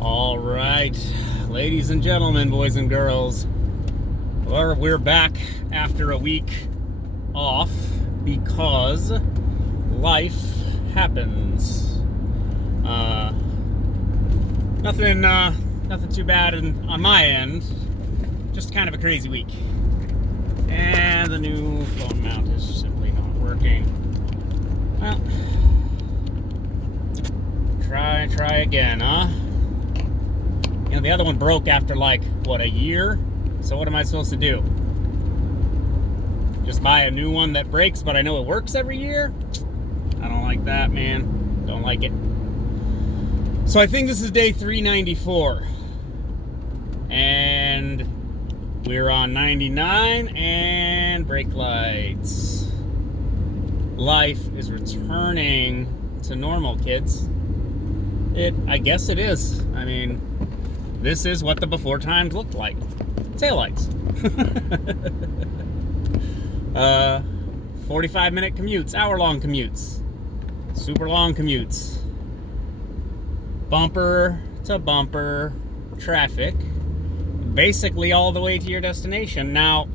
All right, ladies and gentlemen, boys and girls, we're back after a week off because life happens. Nothing too bad on my end. Just kind of a crazy week. And the new phone mount is simply not working. Well, try again, huh? You know, the other one broke after a year? So what am I supposed to do? Just buy a new one that breaks, but I know it works every year? I don't like that, man. Don't like it. So I think this is day 394. And we're on 99 and brake lights. Life is returning to normal, kids. I guess it is. I mean, this is what the before times looked like. Taillights. 45-minute commutes, hour-long commutes, super long commutes, bumper to bumper traffic, basically all the way to your destination. Now,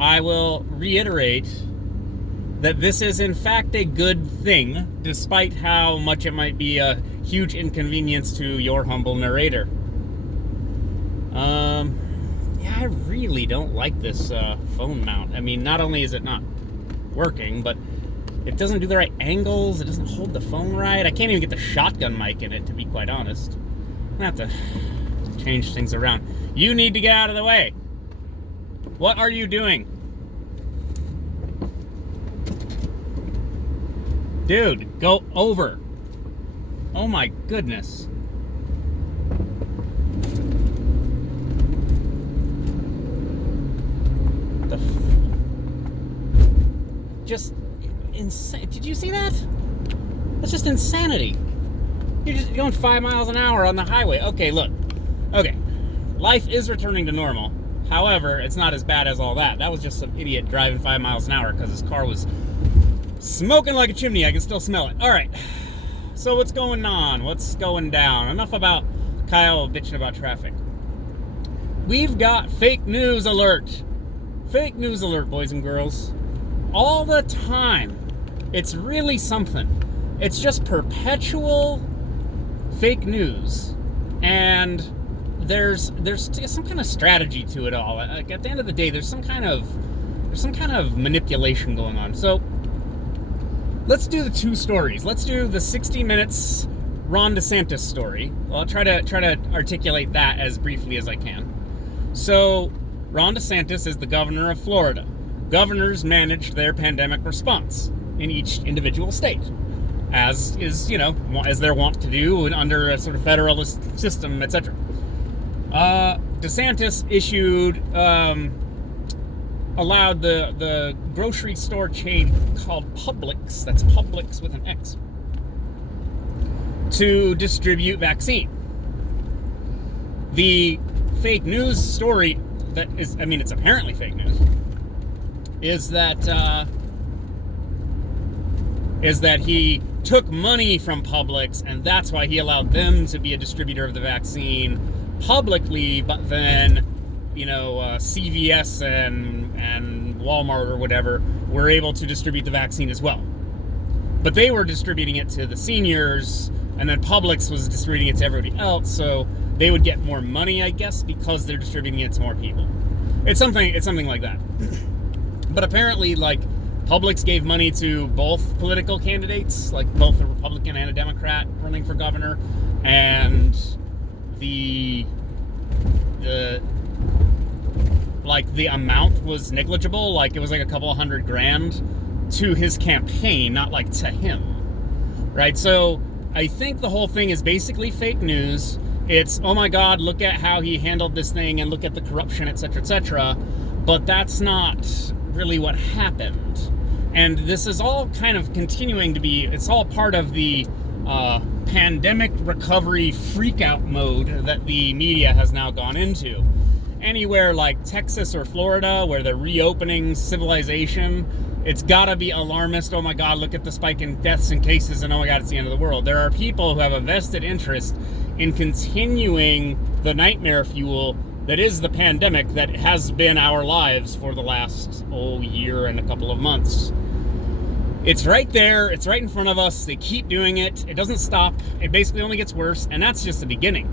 I will reiterate that this is in fact a good thing, despite how much it might be a huge inconvenience to your humble narrator. Yeah, I really don't like this phone mount. I mean, not only is it not working, but it doesn't do the right angles, it doesn't hold the phone right. I can't even get the shotgun mic in it, to be quite honest. I'm gonna have to change things around. You need to get out of the way. What are you doing? Dude, go over. Oh my goodness. Just insane. Did you see that? That's just insanity. You're just going 5 miles an hour on the highway. Okay, look. Okay. Life is returning to normal. However, it's not as bad as all that. That was just some idiot driving 5 miles an hour because his car was smoking like a chimney. I can still smell it. All right. So what's going on? What's going down? Enough about Kyle bitching about traffic. We've got fake news alert. Fake news alert, boys and girls. All the time. It's really something. It's just perpetual fake news. And there's some kind of strategy to it all. Like, at the end of the day, there's some kind of manipulation going on. So let's do the two stories. Let's do the 60 Minutes Ron DeSantis story. I'll try to articulate that as briefly as I can. So Ron DeSantis is the governor of Florida. Governors manage their pandemic response in each individual state, as they're wont to do under a sort of federalist system, etc. DeSantis allowed the grocery store chain called Publix, that's Publix with an X, to distribute vaccine. The fake news story that is, I mean, it's apparently fake news, is that he took money from Publix, and that's why he allowed them to be a distributor of the vaccine publicly, but then, CVS and Walmart or whatever were able to distribute the vaccine as well. But they were distributing it to the seniors, and then Publix was distributing it to everybody else, so they would get more money, I guess, because they're distributing it to more people. It's something like that. But apparently, Publix gave money to both political candidates, both a Republican and a Democrat running for governor, and the amount was negligible. It was a couple of $100,000 to his campaign, not to him, right? So I think the whole thing is basically fake news. It's, oh my God, look at how he handled this thing and look at the corruption, etc., etc. But that's not really what happened. And this is all kind of continuing to be, it's all part of the pandemic recovery freakout mode that the media has now gone into. Anywhere like Texas or Florida, where they're reopening civilization, it's gotta be alarmist. Oh my God, look at the spike in deaths and cases, and oh my God, it's the end of the world. There are people who have a vested interest in continuing the nightmare fuel that is the pandemic that has been our lives for the last, year and a couple of months. It's right there. It's right in front of us. They keep doing it. It doesn't stop. It basically only gets worse, and that's just the beginning.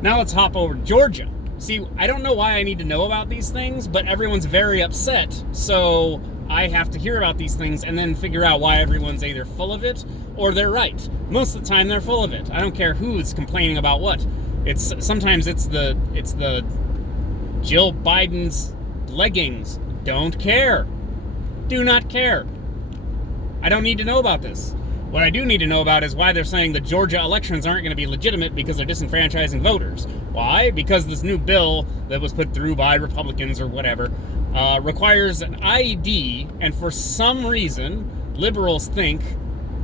Now let's hop over to Georgia. See, I don't know why I need to know about these things, but everyone's very upset, so I have to hear about these things and then figure out why everyone's either full of it or they're right. Most of the time, they're full of it. I don't care who's complaining about what. Sometimes it's the Jill Biden's leggings. Don't care. Do not care. I don't need to know about this. What I do need to know about is why they're saying the Georgia elections aren't going to be legitimate because they're disenfranchising voters. Why? Because this new bill that was put through by Republicans or whatever requires an ID, and for some reason, liberals think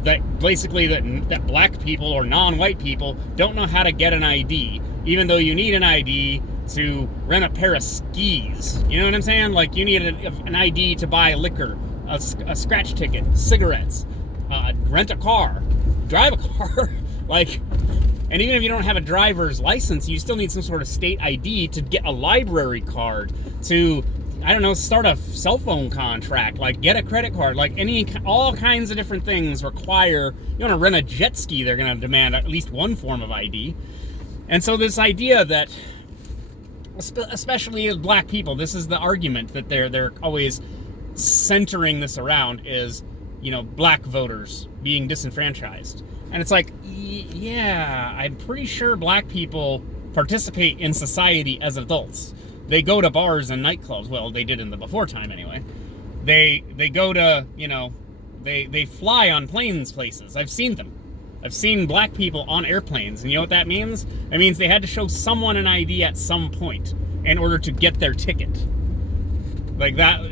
that basically that black people or non-white people don't know how to get an ID, even though you need an ID to rent a pair of skis. You know what I'm saying? Like, you need an ID to buy liquor, a scratch ticket, cigarettes, rent a car, drive a car, and even if you don't have a driver's license, you still need some sort of state ID to get a library card, to, I don't know, start a cell phone contract, get a credit card, all kinds of different things require, you want to rent a jet ski, they're going to demand at least one form of ID. And so this idea that, especially black people, this is the argument that they're always centering this around, is, black voters being disenfranchised. And it's like, yeah, I'm pretty sure black people participate in society as adults. They go to bars and nightclubs. Well, they did in the before time anyway. They go to, they fly on planes places. I've seen them. I've seen black people on airplanes. And you know what that means? It means they had to show someone an ID at some point in order to get their ticket. Like that.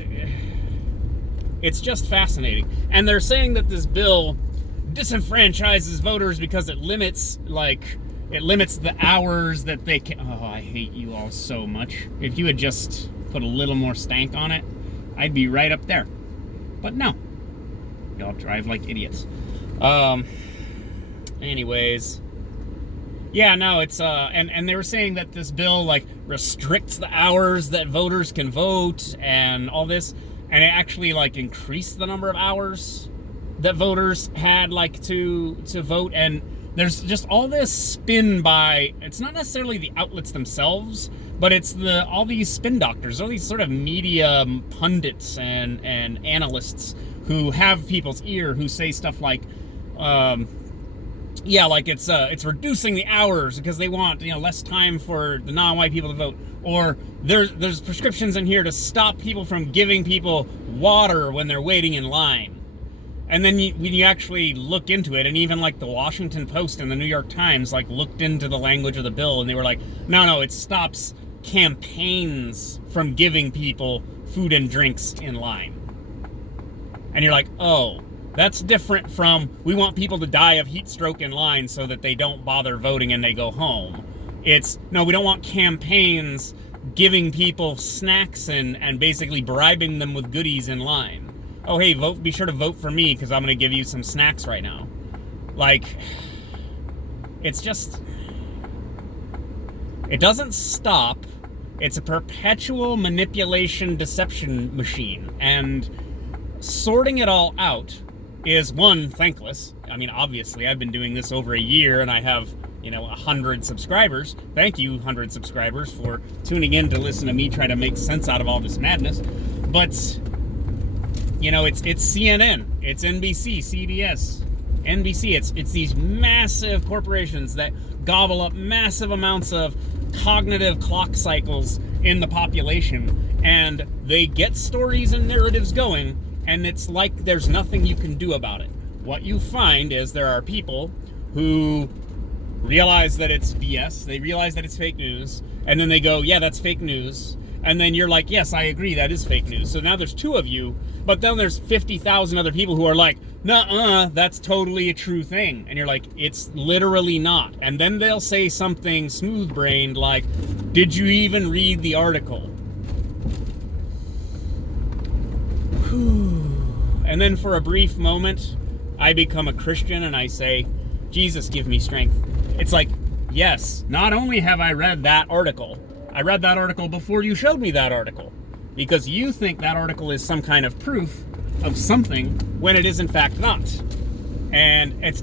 It's just fascinating. And they're saying that this bill disenfranchises voters because it limits the hours that they can. Oh, I hate you all so much. If you had just put a little more stank on it, I'd be right up there. But no. Y'all drive like idiots. Anyways. Yeah, no, it's, and they were saying that this bill, restricts the hours that voters can vote and all this. And it actually, increased the number of hours that voters had, to vote. And there's just all this spin by, it's not necessarily the outlets themselves, but it's all these spin doctors, all these sort of media pundits and analysts who have people's ear, who say stuff like, it's reducing the hours because they want, less time for the non-white people to vote. Or there's prescriptions in here to stop people from giving people water when they're waiting in line. And then when you actually look into it, and even the Washington Post and the New York Times looked into the language of the bill, and they were like, no, it stops campaigns from giving people food and drinks in line. And you're like, oh, that's different from, we want people to die of heat stroke in line so that they don't bother voting and they go home. It's, no, we don't want campaigns giving people snacks and basically bribing them with goodies in line. Oh, hey, be sure to vote for me because I'm going to give you some snacks right now. It's just, it doesn't stop. It's a perpetual manipulation deception machine. And sorting it all out is, one, thankless. I mean, obviously, I've been doing this over a year and I have 100 subscribers. Thank you, 100 subscribers, for tuning in to listen to me try to make sense out of all this madness. But, it's CNN, it's NBC, CBS, NBC. It's these massive corporations that gobble up massive amounts of cognitive clock cycles in the population, and they get stories and narratives going, and it's like there's nothing you can do about it. What you find is there are people who realize that it's BS, they realize that it's fake news, and then they go, yeah, that's fake news. And then you're like, yes, I agree, that is fake news. So now there's two of you, but then there's 50,000 other people who are like, nuh-uh, that's totally a true thing. And you're like, it's literally not. And then they'll say something smooth-brained like, did you even read the article? Whew. And then for a brief moment, I become a Christian and I say, Jesus, give me strength. It's like, yes, not only have I read that article, I read that article before you showed me that article, because you think that article is some kind of proof of something when it is in fact not. And it's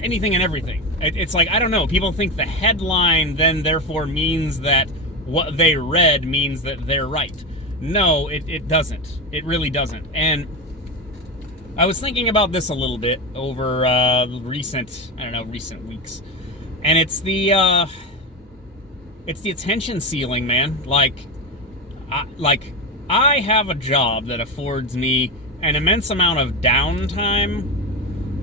anything and everything. It's like, I don't know, people think the headline then therefore means that what they read means that they're right. No, it doesn't. It really doesn't. And I was thinking about this a little bit over recent weeks. And it's the attention ceiling, man. I have a job that affords me an immense amount of downtime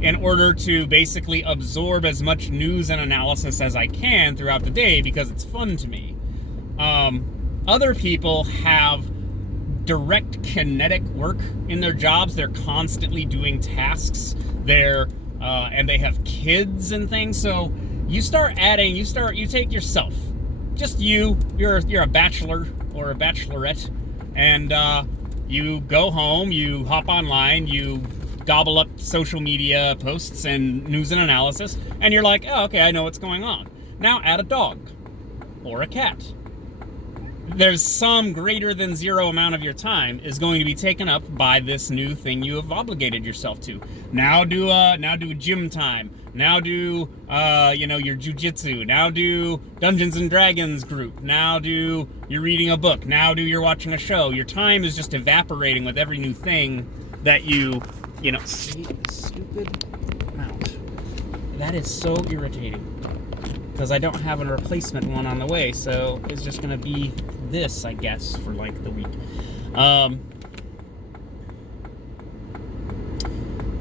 in order to basically absorb as much news and analysis as I can throughout the day because it's fun to me. Other people have direct kinetic work in their jobs. They're constantly doing tasks. And they have kids and things. So you take yourself, just you're a bachelor or a bachelorette, and you go home, you hop online, you gobble up social media posts and news and analysis, and you're like, oh, okay, I know what's going on. Now add a dog or a cat. There's some greater than zero amount of your time is going to be taken up by this new thing you have obligated yourself to. Now do gym time. Now do your jujitsu. Now do Dungeons and Dragons group. Now you're reading a book. Now you're watching a show. Your time is just evaporating with every new thing that stupid mount. That is so irritating. Because I don't have a replacement one on the way, so it's just gonna be this, I guess, for like the week.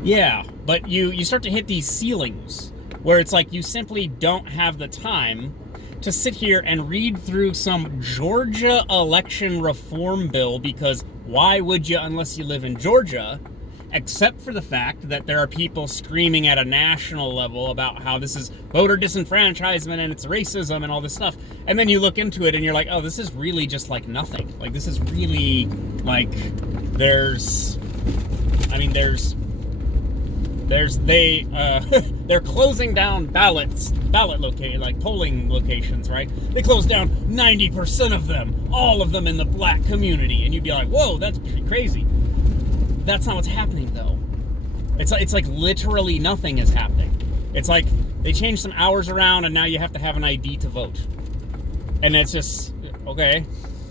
Yeah, but you start to hit these ceilings where it's like you simply don't have the time to sit here and read through some Georgia election reform bill, because why would you unless you live in Georgia? Except for the fact that there are people screaming at a national level about how this is voter disenfranchisement and it's racism and all this stuff. And then you look into it and you're like, oh, this is really just like nothing. Like, this is really like, they're closing down polling locations, right? They closed down 90% of them, all of them in the black community. And you'd be like, whoa, that's pretty crazy. That's not what's happening, though. It's like literally nothing is happening. It's like they changed some hours around and now you have to have an ID to vote. And it's just, okay.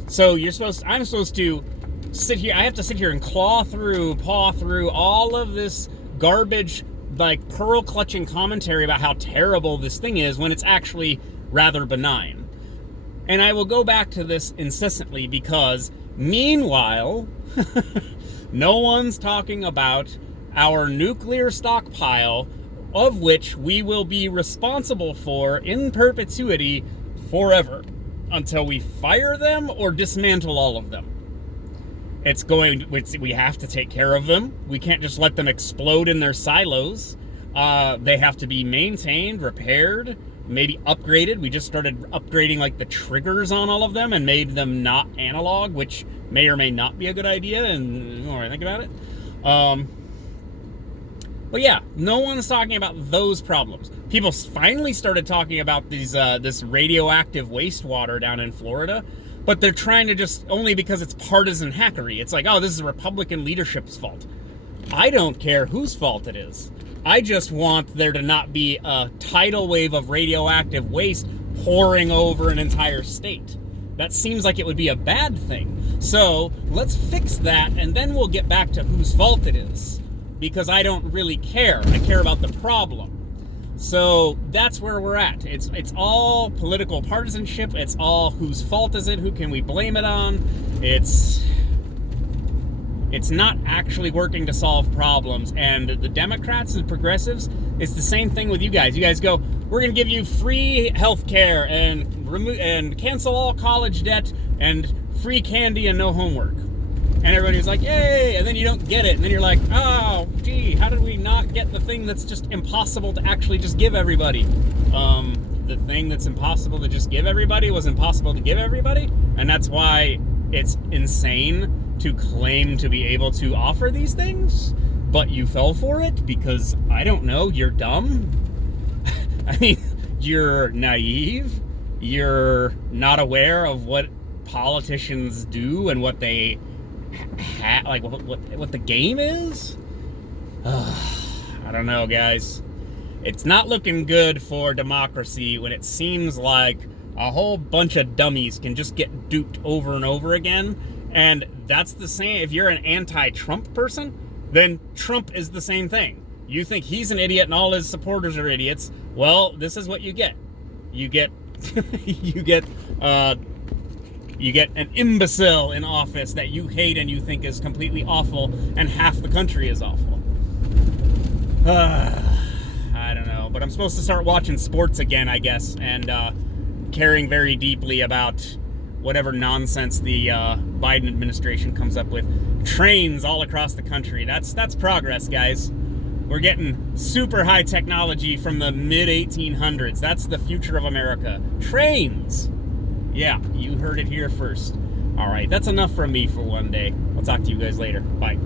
So I'm supposed to sit here, I have to sit here and paw through all of this garbage, like pearl-clutching commentary about how terrible this thing is when it's actually rather benign. And I will go back to this incessantly because, meanwhile, no one's talking about our nuclear stockpile, of which we will be responsible for in perpetuity forever, until we fire them or dismantle all of them. We have to take care of them. We can't just let them explode in their silos. They have to be maintained, repaired, maybe upgraded. We just started upgrading like the triggers on all of them and made them not analog, which may or may not be a good idea, and the more I think about it. But yeah, no one's talking about those problems. People finally started talking about this radioactive wastewater down in Florida, but they're trying to just, only because it's partisan hackery. It's like, oh, this is Republican leadership's fault. I don't care whose fault it is. I just want there to not be a tidal wave of radioactive waste pouring over an entire state. That seems like it would be a bad thing. So let's fix that, and then we'll get back to whose fault it is. Because I don't really care. I care about the problem. So that's where we're at. It's all political partisanship. It's all whose fault is it? Who can we blame it on? It's not actually working to solve problems. And the Democrats and progressives, it's the same thing with you guys. You guys go, we're going to give you free health care and cancel all college debt and free candy and no homework. And everybody's like, yay! And then you don't get it. And then you're like, oh, gee, how did we not get the thing that's just impossible to actually just give everybody? The thing that's impossible to just give everybody was impossible to give everybody. And that's why it's insane to claim to be able to offer these things. But you fell for it because, I don't know, you're dumb? I mean, you're naive, you're not aware of what politicians do and what they like what the game is. I don't know, guys. It's not looking good for democracy when it seems like a whole bunch of dummies can just get duped over and over again. And that's the same. If you're an anti-Trump person, then Trump is the same thing. You think he's an idiot and all his supporters are idiots. Well, this is what you get. You get you get an imbecile in office that you hate and you think is completely awful, and half the country is awful. I don't know, but I'm supposed to start watching sports again, I guess, and caring very deeply about whatever nonsense the Biden administration comes up with. Trains all across the country. That's progress, guys. We're getting super high technology from the mid-1800s. That's the future of America. Trains. Yeah, you heard it here first. All right, that's enough from me for one day. I'll talk to you guys later. Bye.